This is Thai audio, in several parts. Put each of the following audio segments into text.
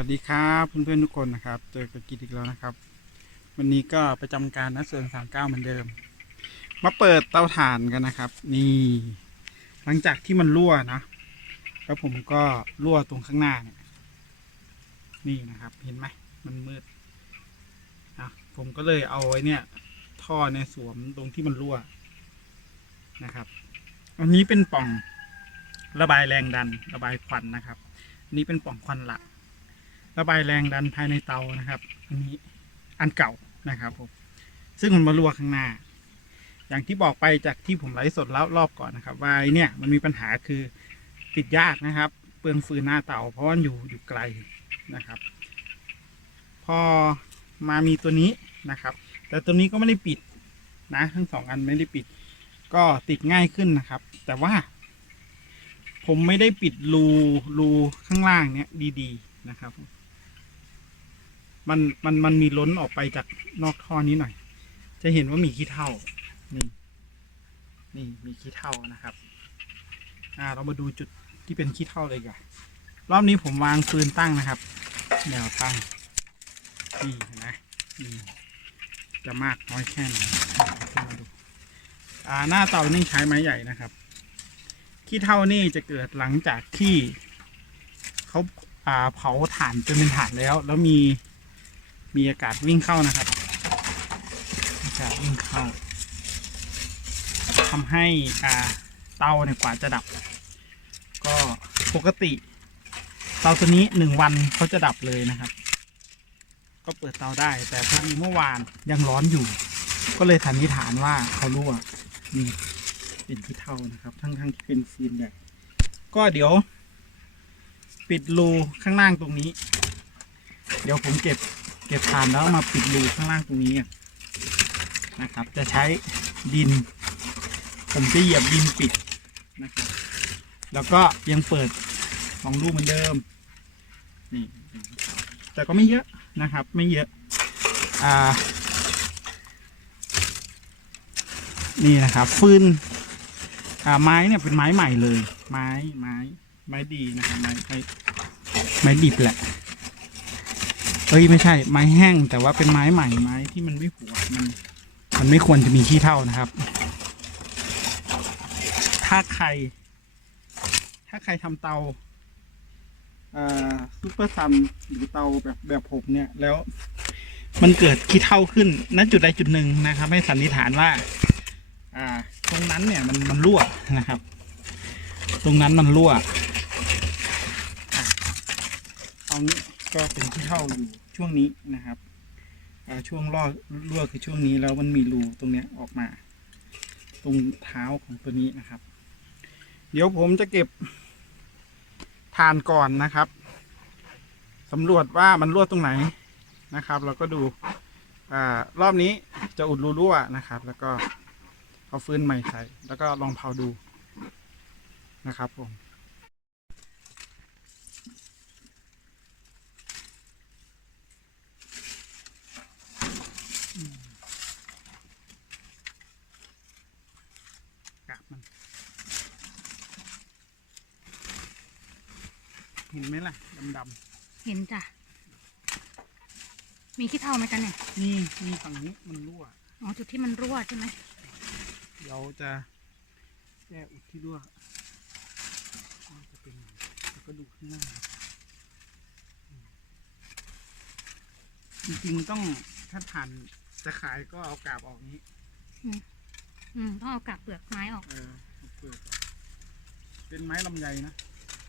วัสดีครับเพื่อนๆทุกคนนะครับ เจอกับกิจอีกแล้วนะครับ วันนี้ก็ประจำการนักเสือนสามเก้าเหมือนเดิม มาเปิดเตาถ่านกันนะครับ นี่ หลังจากที่มันรั่วนะแล้วผมก็รั่วตรงข้างหน้าเนี่ยนี่นะครับ เห็นไหมมันมืดนะผมก็เลยเอาไว้เนี่ย ท่อเนี่ยสวมตรงที่มันรั่วนะครับ อันนี้เป็นป่องระบายแรงดัน ระบายควันนะครับนนี้เป็นป่องควันหลัก ระบายแรงดันภายในเตานะครับ อันนี้อันเก่านะครับผมซึ่งมันมารั่วข้างหน้า อย่างที่บอกไปจากที่ผมไลฟ์สดแล้วรอบก่อนนะครับว่าเนี่ยมันมีปัญหาคือติดยากนะครับ เปลืองฟืนหน้าเตาเพราะว่าอยู่อยู่ไกลนะครับ พอมามีตัวนี้นะครับ แต่ตัวนี้ก็ไม่ได้ปิดนะทั้งสองอันไม่ได้ปิด ก็ติดง่ายขึ้นนะครับ แต่ว่า ผมไม่ได้ปิดรูรูข้างล่างเนี้ยดี ๆ นะครับ มันมันมันมีล้นออกไปจากนอกท่อนี้หน่อย จะเห็นว่ามีขี้เถ้านี่นี่มีขี้เถ้านะครับ อ่าเรามาดูจุดที่เป็นขี้เถ้าเลยกันรอบนี้ผมวางฟืนตั้งนะครับแนวตั้งนี่นไหมนี่จะมากน้อยแค่ไหนขึ้นมาดูอ่าหน้าเตานี่ใช้ไม้ใหญ่นะครับขี้เถ้านี่จะเกิดหลังจากที่เขาอ่าเผาถ่านจนเป็นถ่านแล้ว แล้วมี มีอากาศวิ่งเข้านะครับอากาศวิ่งเข้าทำให้เตาเนี่ยกว่าจะดับ ก็ปกติเตาตัวนี้หนึ่งวันเขาจะดับเลยนะครับ ก็เปิดเตาได้ แต่พอดีเมื่อวานยังร้อนอยู่ ก็เลยสันนิษฐานว่าเขารั่วนี่เป็นที่เท่านะครับ ทั้งทั้งที่เป็นซีนใหญ่ก็เดี๋ยว ปิดรูข้างล่างตรงนี้ เดี๋ยวผมเก็บ เก็บฐานแล้วมาปิดรูข้างล่างตรงนี้นะครับ จะใช้ดิน ผมจะเหยียบดินปิดนะครับ แล้วก็ยังเปิดสองรูเหมือนเดิมนี่แต่ก็ไม่เยอะนะครับ ไม่เยอะอ่านี่นะครับฟืนอ่าไม้เนี่ยเป็นไม้ใหม่เลย ไม้ไม้ไม้ดีนะครับไม้ไม้ไม้ดิบแหละ เอ้ยไม่ใช่ไม้แห้ง แต่ว่าเป็นไม้ใหม่ไม้ที่มันไม่ผุมัน มันไม่ควรจะมีขี้เท่านะครับ ถ้าใคร ถ้าใครทำเตาซูเปอร์ซันหรือเตาแบบแบบผมเนี่ยแล้วมันเกิดขี้เท่าขึ้นณจุดใดจุดหนึ่งนะครับ ให้สันนิษฐานว่า อ่า ตรงนั้นเนี่ยมันมันรั่วนะครับ ตรงนั้นมันรั่วเอางี้ ก็เป็นขี้เท่าอยู่ช่วงนี้นะครับช่วงรั่วรั่วคือช่วงนี้แล้วมันมีรูตรงเนี้ยออกมา ตรงเท้าของตัวนี้นะครับ เดี๋ยวผมจะเก็บทานก่อนนะครับสำรวจว่ามันรั่วตรงไหนนะครับแล้วก็ดูอรอบนี้จะอุดรูรั่วนะครับ แล้วก็เอาฟืนใหม่ใส่ แล้วก็ลองเผาดูนะครับผม กาบมัน เห็นไหมล่ะ ดำเห็นจ้ะ มีขี้เถ้าไหมกันเนี่ย ๆนี่นี่ฝั่งนี้มันรั่ว อ๋อ จุดที่มันรั่วใช่ไหม เดี๋ยวจะแก้อุดที่รั่วว่าจะเป็นยังไงแล้วก็ดูข้างหน้าอืมจริงๆต้องถ้าผ่าน จะขายก็เอากาบออกนี้อืมต้องเอากากเปลือกไม้ออก เออเอาเปลือกออกเป็นไม้ลำไยนะ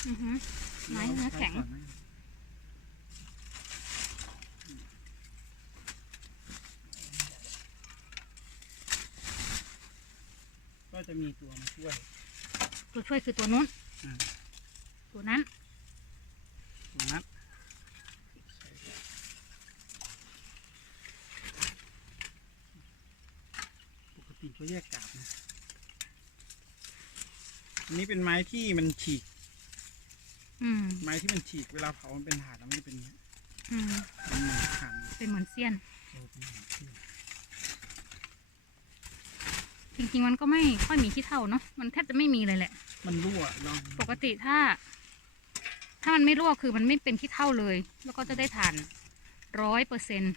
อือฮึ ไม้เนื้อแข็งใช้ก่นะก็จะมีตัวมาช่วย ตัวช่วยคือตัวนู้นอ่าตัวนั้น ตัวนั้นใช่ครับ ปกติก็แยกกาบนะอันนี้เป็นไม้ที่มันฉีก อืมไม้ที่มันฉีกเวลาเผามันเป็นถ่านแล้วมันจะเป็นอย่างนี้ยอืมมันเหมือนถ่านเป็นเหมือนเสี้ยนเออเป็นเหมือนที่จริงๆมันก็ไม่ค่อยมีขี้เถ้าเนาะมันแทบจะไม่มีเลยแหละ มันรั่วลองปกติถ้า ถ้าถ้ามันไม่รั่วคือมันไม่เป็นขี้เท่าเลย แล้วก็จะได้ถ่านร้อยเปอร์เซ็นต์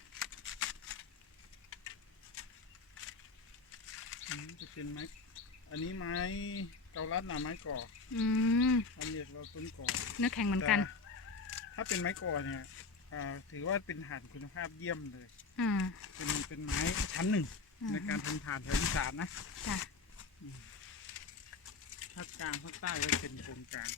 อันนี้จะ เป็นไม้ อันนี้ไม้เกาลัดนะไม้ก่ออืมอันเรียกเราต้นก่อเนื้อแข็งเหมือนกันแต่ถ้าเป็นไม้ก่อเนี่ยอ่าถือว่าเป็นถ่านคุณภาพเยี่ยมเลย อ่า เป็นเป็นไม้ชั้นหนึ่งอ่าในการทำถ่านแถวอีสานนะจ้ะภาคกลางภาคใต้ก็เป็นโครงกลาง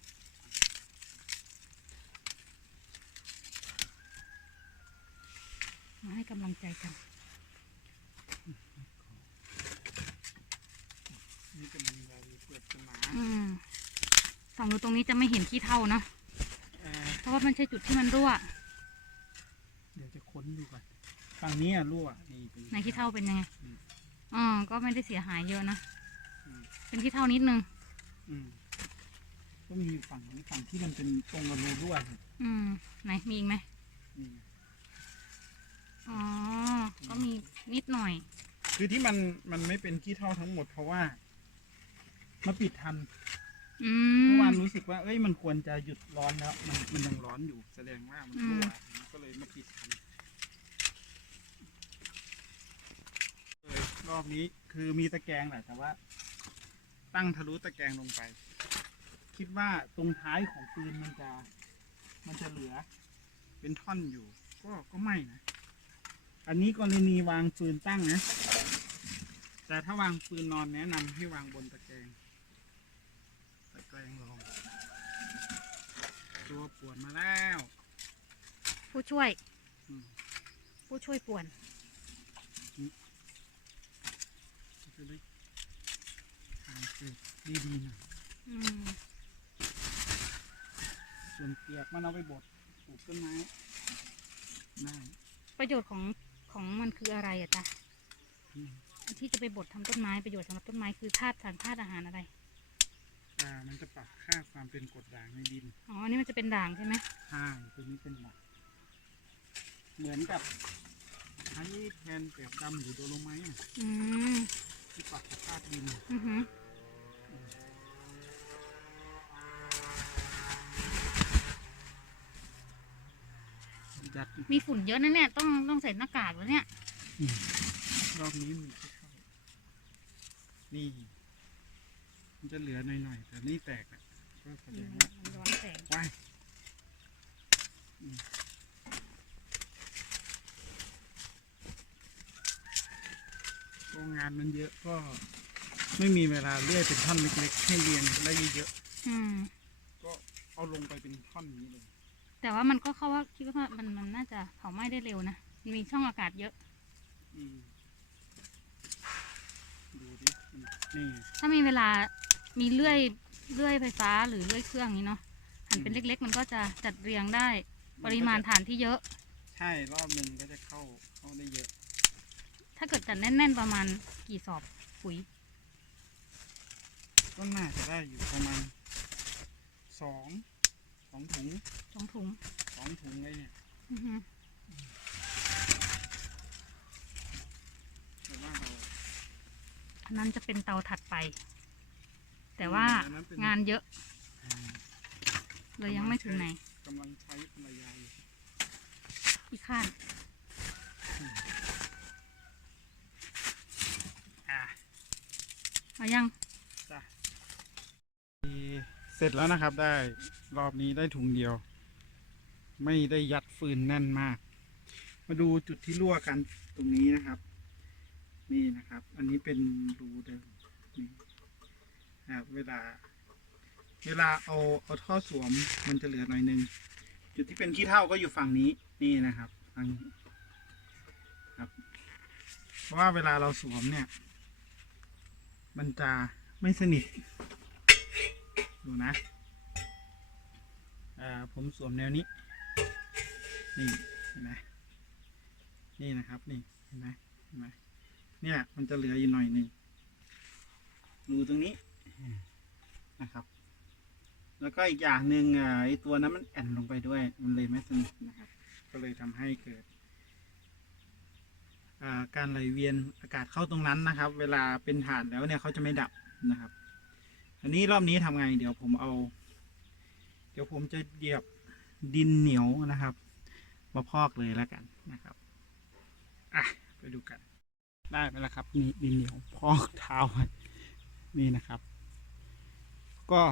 มาให้กำลังใจกัน นี่เป็นเราเปลือกจะหนาอืมส่องดูตรงนี้จะไม่เห็นขี้เท่าเนาะอ่าเพราะว่ามันใช่จุดที่มันรั่วเดี๋ยวจะค้นดูก่อนฝั่งนี้อะรั่วนี่เป็นในขี้เท่าเป็นยังไงอืมอ๋อก็ไม่ได้เสียหายเยอะนะอืม เป็นขี้เท่านิดนึง อืมก็มีฝั่งนี้ฝั่งที่มันเป็นตรงกับรูรั่วเนี่ยอืม ไหนมีอีกไหมนี่อ๋อ ก็มีนิดหน่อย คือที่มันมันไม่เป็นขี้เท่าทั้งหมดเพราะว่า มาปิดทันอืเมื่อม วานรู้สึกว่า เอ้ยมันควรจะหยุดร้อนแล้ว มันมันยังร้อนอยู่แสดงว่ามันรั่วก็เลยมาปิดทันเลยรอบนี้คือมีตะแกรงแหละแต่ว่า ตั้งทะลุตะแกรงลงไป คิดว่าตรงท้ายของปืนมันจะ มันจะเหลือ เป็นท่อนอยู่ ก็ก็ไม่นะ อันนี้กรณีวางปืนตั้งนะ แต่ถ้าวางปืนนอนแนะนำให้วางบนตะแกรงตะ แกรงรองตัวปวดมาแล้วผู้ช่วย อืมผู้ช่วยป่วน จะได้ทานเกรดดีๆหน่อยอืมส่วนเปียกมันเอาไปบดปลูกต้นไม้ได้ประโยชน์ของของมันคืออะไรอะจ๊ะอืม ที่จะไปบดทำต้นไม้ประโยชน์สำหรับต้นไม้คือธาตุสารธาตุอาหารอะไร อ่า มันจะปรับค่าความเป็นกรดด่างในดินอ๋ออันนี้มันจะเป็นด่างใช่ไหมใช่ตัวนี้เป็นหลักเหมือนกับไอ้แทนเปลือกดำหรือโดโลไม้ต์อะอืมที่ปรับสภาพดิน อือหือยัดมีฝุ่นเยอะนะเนี่ยต้องต้องใส่หน้ากากแล้วเนี่ย รอบนี้มีที่เข้านี่ มันจะเหลือหน่อยๆแต่นี่แตกอะก็แสดงว่ามันร้อนแสงว้ายอืมโรงงานมันเยอะก็ ไม่มีเวลาเลื่อยเป็นท่อนเล็กๆ ให้เรียงได้เยอะอืม ๆก็เอาลงไปเป็นท่อนนี้เลย แต่ว่ามันก็เข้าว่าคิดว่ามันมันน่าจะเผาไหม้ได้เร็วนะมันมีช่องอากาศเยอะ อืม ดูดิมันนี่ถ้ามีเวลา มีเลื่อยเลื่อยไฟฟ้าหรือเลื่อยเครื่องนี้เนาะหั่นเป็นอืมเล็ก ๆ มันก็จะจัดเรียงได้ปริมาณฐานที่เยอะ ใช่รอบหนึ่งก็จะเข้าเข้าได้เยอะ ถ้าเกิดจัดแน่น ๆประมาณกี่สอบปุ๋ย ก็น่าจะได้อยู่ประมาณสองสองถุงสองถุงสองถุงเลยเนี่ยอือฮึแต่ว่าเราอันนั้นจะเป็นเตาถัดไป แต่ว่าอันนั้นเป็นงานเยอะอ่าเลยยังไม่ถึงไหนกำลังใช้ภรรยาอยู่อีกขั้นอะเอายังจ้ะเสร็จแล้วนะครับได้รอบนี้ได้ถุงเดียว ไม่ได้ยัดฟืนแน่นมาก มาดูจุดที่รั่วกันตรงนี้นะครับ นี่นะครับ อันนี้เป็นรูเดิมนี่ นะครับเวลา เวลาเอาเอาท่อสวมมันจะเหลือหน่อยหนึงจุดที่เป็นขี้เท่าก็อยู่ฝั่งนี้นี่นะครับฝั่งครับ เพราะว่าเวลาเราสวมเนี่ย มันจะไม่สนิท ดูนะอ่าผมสวมแนวนี้ นี่เห็นไหมนี่นะครับนี่เห็นไหมเห็นไหมเนี่ยมันจะเหลืออยู่หน่อยหนึ่งรูตรงนี้ นะครับ แล้วก็อีกอย่างหนึ่งอ่าไอตัวนั้นมันแอนลงไปด้วย มันเลยไม่สนิทนะครับ ก็เลยทำให้เกิดอ่าการไหลเวียนอากาศเข้าตรงนั้นนะครับ เวลาเป็นถ่านแล้วเนี่ยเขาจะไม่ดับนะครับ อันนี้รอบนี้ทำไง เดี๋ยวผมเอา เดี๋ยวผมจะเหยียบดินเหนียวนะครับมาพอกเลยแล้วกันนะครับอะไปดูกัน ได้ไหมล่ะครับ นี่ดินเหนียวพอกเท้าไว้นี่นะครับ ก็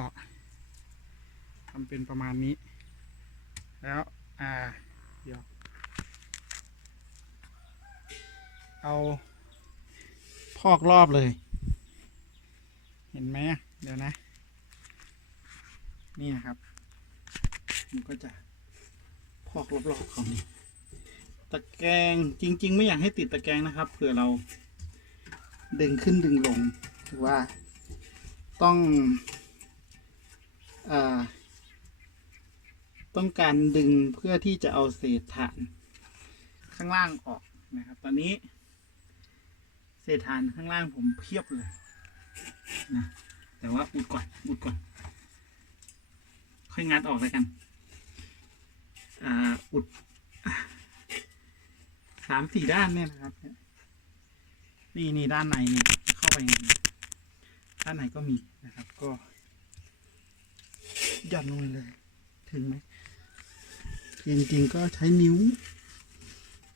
ทำเป็นประมาณนี้ แล้ว อ่า เดี๋ยว เอาพอกรอบเลย เห็นไหมเดี๋ยวนะ นี่นะครับ มันก็จะพอกรอบๆของนี่ตะแกรงจริง ๆ ไม่อยากให้ติดตะแกรงนะครับเผื่อเราดึงขึ้นดึงลงถือว่าต้อง ต้องการดึงเพื่อที่จะเอาเศษถ่านข้างล่างออกนะครับ ตอนนี้ เศษถ่านข้างล่างผมเพียบเลยนะแต่ว่าอุดก่อนอุดก่อน ค่อยงัดออกแล้วกันอ่าอุดสามสี่ด้านเนี่ยนะครับนี่นี่ด้านในนี่เข้าไปด้านในก็มีนะครับก็ หย่อนลงไปเลย ถึงไหมจริงๆก็ใช้นิ้ว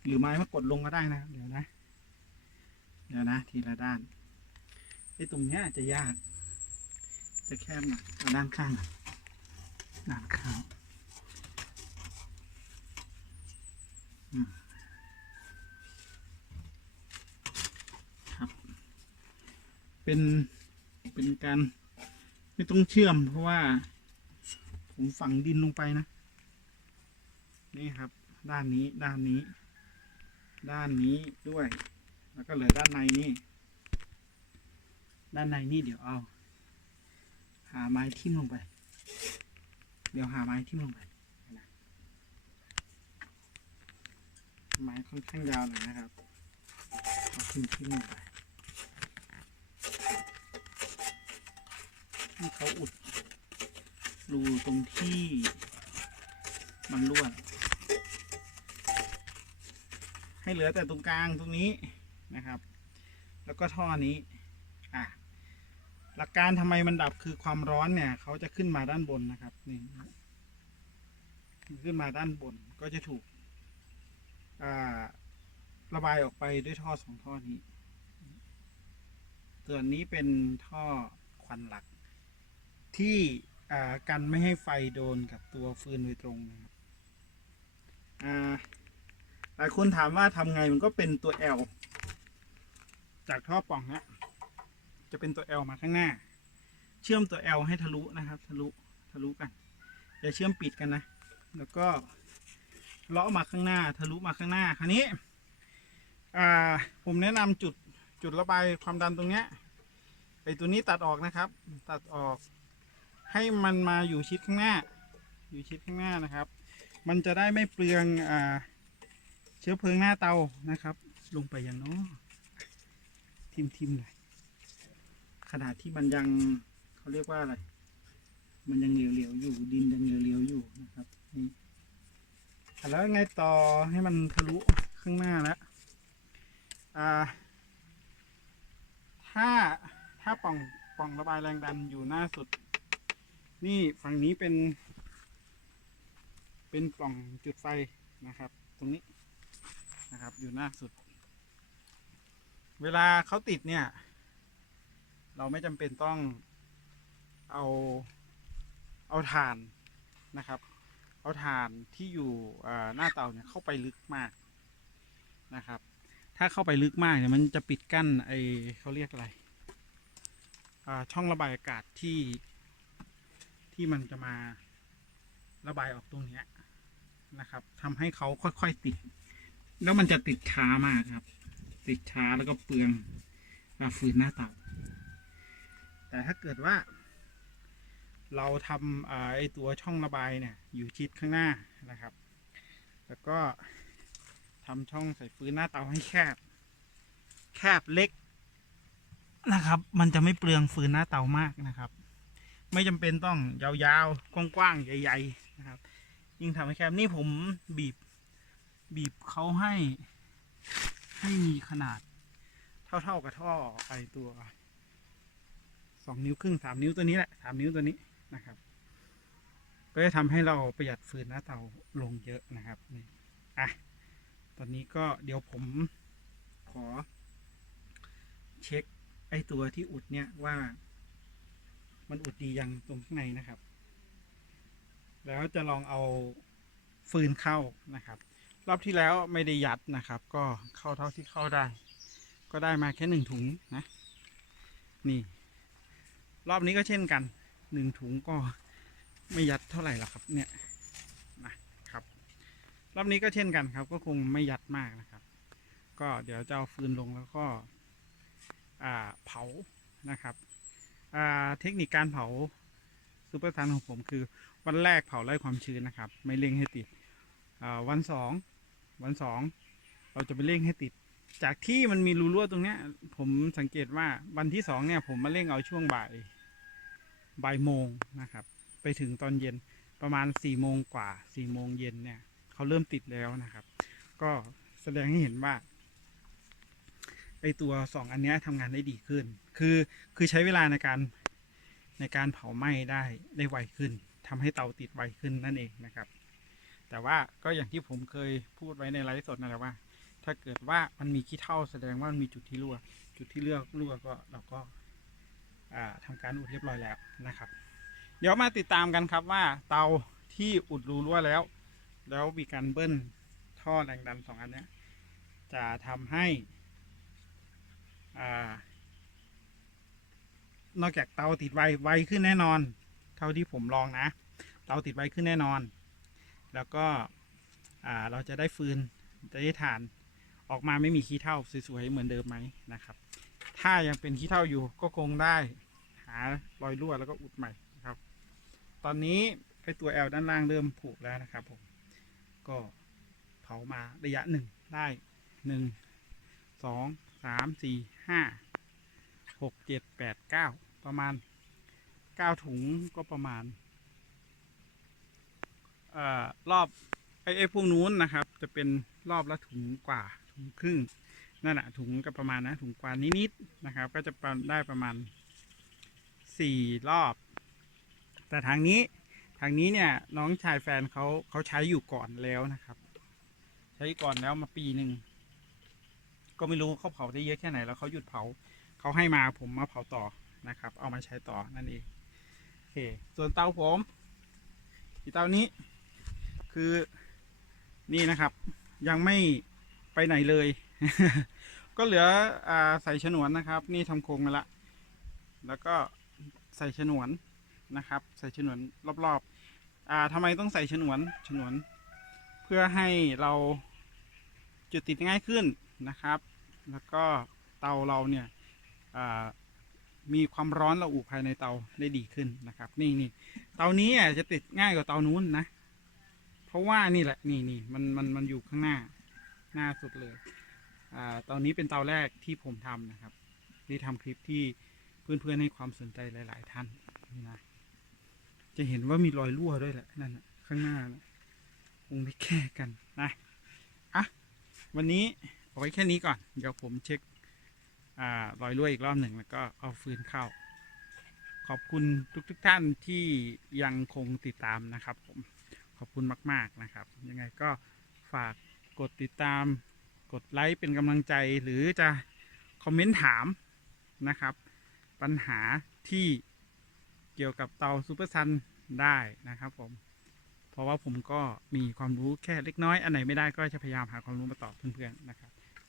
หรือไม้มากดลงก็ได้นะ เดี๋ยวนะ เดี๋ยวนะ ทีละด้านไอ้ตรงเนี้ยจะยาก จะแคบหน่อยเอาด้านข้างนด้านข้างครับ เป็น เป็นการไม่ต้องเชื่อมเพราะว่า ผมฝังดินลงไปนะ นี่ครับ ด้านนี้ด้านนี้ ด้านนี้ด้วย แล้วก็เหลือด้านในนี่ ด้านในนี่เดี๋ยวเอา หาไม้ทิ่มลงไป เดี๋ยวหาไม้ทิ่มลงไปไม้ค่อนข้างยาวหน่อยนะครับเอาทิ่มทิ่มลงไปให้เขาอุด รูตรงที่มันรั่วให้เหลือแต่ตรงกลางตรงนี้นะครับ แล้วก็ท่อนี้อะหลักการทำไมมันดับคือความร้อนเนี่ยเขาจะขึ้นมาด้านบนนะครับนี่ขึ้นมาด้านบนก็จะถูกอ่าระบายออกไปด้วยท่อสองท่อนี้ ส่วนนี้เป็นท่อควันหลักที่ กันไม่ให้ไฟโดนกับตัวฟืนโดยตรงนะครับอ่าหลายคนถามว่าทำไงมันก็เป็นตัว L จากท่อป่องเนี้ยจะเป็นตัว L มาข้างหน้า เชื่อมตัว L ให้ทะลุนะครับ ทะลุทะลุกันอย่าเชื่อมปิดกันนะ แล้วก็เลาะมาข้างหน้า ทะลุมาข้างหน้าคราวนี้ผมแนะนำจุดจุดระบายความดันตรงเนี้ยไอตัวนี้ตัดออกนะครับ ตัดออก ให้มันมาอยู่ชิดข้างหน้า อยู่ชิดข้างหน้านะครับ มันจะได้ไม่เปลืองอ่าเชื้อเพลิงหน้าเตานะครับ ลงไปอย่างน้อทิมทิมๆหน่อยขนาดที่มันยังเขาเรียกว่าอะไร มันยังเหลวๆอยู่ดินยังเหลวๆอยู่นะครับนี่แล้วไงต่อให้มันทะลุข้างหน้าแล้วอ่าถ้าถ้าป่องป่องระบายแรงดันอยู่หน้าสุด นี่ฝั่งนี้เป็น เป็นปล่องจุดไฟนะครับ ตรงนี้นะครับ อยู่หน้าสุด เวลาเขาติดเนี่ย เราไม่จำเป็นต้องเอาเอาถ่านนะครับ เอาถ่านที่อยู่หน้าเตาเนี่ยเข้าไปลึกมากนะครับ ถ้าเข้าไปลึกมากเนี่ยมันจะปิดกั้นไอเขาเรียกอะไรอ่าช่องระบายอากาศที่ ที่มันจะมาระบายออกตรงเนี้ยนะครับทำให้เขาค่อยๆติด แล้วมันจะติดช้ามากครับ ติดช้าแล้วก็เปลืองอ่าฟืนหน้าเตาแต่ถ้าเกิดว่า เราทำไอตัวช่องระบายเนี่ยอยู่ชิดข้างหน้านะครับ แล้วก็ทำช่องใส่ฟืนหน้าเตาให้แคบ แคบเล็กนะครับ มันจะไม่เปลืองฟืนหน้าเตามากนะครับ ไม่จำเป็นต้องยาวๆกว้างๆใหญ่ ๆ นะครับ ยิ่งทำให้แคบนี่ผมบีบ บีบเขาให้ ให้มีขนาด เท่าๆกับท่อไอตัวสองนิ้วครึ่งสามนิ้วตัวนี้แหละสามนิ้วตัวนี้นะครับ ก็จะทำให้เราประหยัดฟืนหน้าเตาลงเยอะนะครับนี่อะตอนนี้ก็เดี๋ยวผมขอ เช็คไอตัวที่อุดเนี่ยว่า มันอุดดียังตรงข้างในนะครับ แล้วจะลองเอาฟืนเข้านะครับ รอบที่แล้วไม่ได้ยัดนะครับ ก็เข้าเท่าที่เข้าได้ ก็ได้มาแค่หนึ่งถุงนะ นี่ รอบนี้ก็เช่นกันหนึ่งถุงก็ไม่ยัดเท่าไหร่หรอกครับ เนี่ยนะครับ รอบนี้ก็เช่นกันครับ ก็คงไม่ยัดมากนะครับ ก็เดี๋ยวจะเอาฟืนลงแล้วก็เผานะครับ เทคนิคการเผาซูเปอร์ซันของผมคือวันแรกเผาไล่ความชื้นนะครับ ไม่เร่งให้ติดวันสองวันสองเราจะไปเร่งให้ติด จากที่มันมีรูรั่วตรงเนี้ย ผมสังเกตว่าวันที่สองเนี่ย ผมมาเร่งเอาช่วงบ่ายบ่ายโมงนะครับ ไปถึงตอนเย็นประมาณสี่โมงกว่าสี่โมงเย็นเนี่ยเขาเริ่มติดแล้วนะครับ ก็แสดงให้เห็นว่า ไอตัวสองอันนี้ทำงานได้ดีขึ้น คือคือใช้เวลาในการในการเผาไหม้ได้ได้ไวขึ้นทำให้เตาติดไวขึ้นนั่นเองนะครับ แต่ว่าก็อย่างที่ผมเคยพูดไว้ในไลฟ์สดนั่นแหละว่า ถ้าเกิดว่ามันมีขี้เท่าแสดงว่ามันมีจุดที่รั่ว จุดที่เลือกรั่วก็เราก็อ่าทำการอุดเรียบร้อยแล้วนะครับ เดี๋ยวมาติดตามกันครับว่าเตาที่อุดรูรั่วแล้ว แล้วมีการเบิ้ลท่อแรงดันสองอันนี้จะทำให้ นอกจากเตาติดไวไวขึ้นแน่นอน เท่าที่ผมลองนะ เตาติดไวขึ้นแน่นอน แล้วก็เราจะได้ฟืนจะได้ถ่านออกมาไม่มีขี้เท่าสวยๆเหมือนเดิมไหมนะครับ ถ้ายังเป็นขี้เท่าอยู่ก็คงได้หารอยรั่วแล้วก็อุดใหม่นะครับ ตอนนี้ไอตัว L ด้านล่างเริ่มผุแล้วนะครับผมก็เผามาระยะหนึ่งได้หนึ่งสองสามสี่ ห้าหกเจ็ดแปดเก้าประมาณเก้าถุงก็ประมาณเอ่อรอบไอ้ไอ้พวกนู้นนะครับ จะเป็นรอบละถุงกว่าถุงครึ่งนั่นแหะถุงก็ประมาณนะถุงกว่านิดๆนะครับ ก็จะประได้ประมาณสี่รอบ แต่ทางนี้ทางนี้เนี่ยน้องชายแฟนเขาเขาใช้อยู่ก่อนแล้วนะครับ ใช้ก่อนแล้วมาปีหนึ่ง ก็ไม่รู้เขาเผาได้เยอะแค่ไหนแล้วเขาหยุดเผาเขาให้มาผมมาเผาต่อนะครับ เอามาใช้ต่อนั่นเองโอเคส่วนเตาผมอีเตานี้ คือนี่นะครับ ยังไม่ไปไหนเลย ก็เหลืออ่าใส่ฉนวนนะครับ นี่ทำโครงมาละแล้วก็ใส่ฉนวนนะครับ ใส่ฉนวนรอบๆอ่าทำไมต้องใส่ฉนวนฉนวน เพื่อให้เราจุดติดง่ายขึ้น นะครับ แล้วก็เตาเราเนี่ยมีความร้อนระอุภายในเตาได้ดีขึ้นนะครับ นี่นี่เตานี้อะจะติดง่ายกว่าเตานู้นนะ เพราะว่านี่แหละนี่นี่มันมันมันอยู่ข้างหน้าหน้าสุดเลยอ่าเตานี้เป็นเตาแรกที่ผมทำนะครับที่ทำคลิปที่เพื่อนๆให้ความสนใจหลาย ๆ ท่านนี่นะจะเห็นว่ามีรอยรั่วด้วยแหละนั่นน่ะข้างหน้านะคงได้แก้กันนะอะวันนี้ เอาไว้แค่นี้ก่อน เดี๋ยวผมเช็ครอยรั่วอีกรอบหนึ่งแล้วก็เอาฟืนเข้า ขอบคุณทุกๆทท่านที่ยังคงติดตามนะครับผม ขอบคุณมาก ๆนะครับ ยังไงก็ฝากกดติดตาม กดไลค์เป็นกำลังใจหรือจะคอมเมนต์ถามนะครับ ปัญหาที่เกี่ยวกับเตาซูเปอร์ซันได้นะครับผม เพราะว่าผมก็มีความรู้แค่เล็กน้อย อันไหนไม่ได้ก็จะพยายามหาความรู้มาตอบเพื่อนๆนะครับ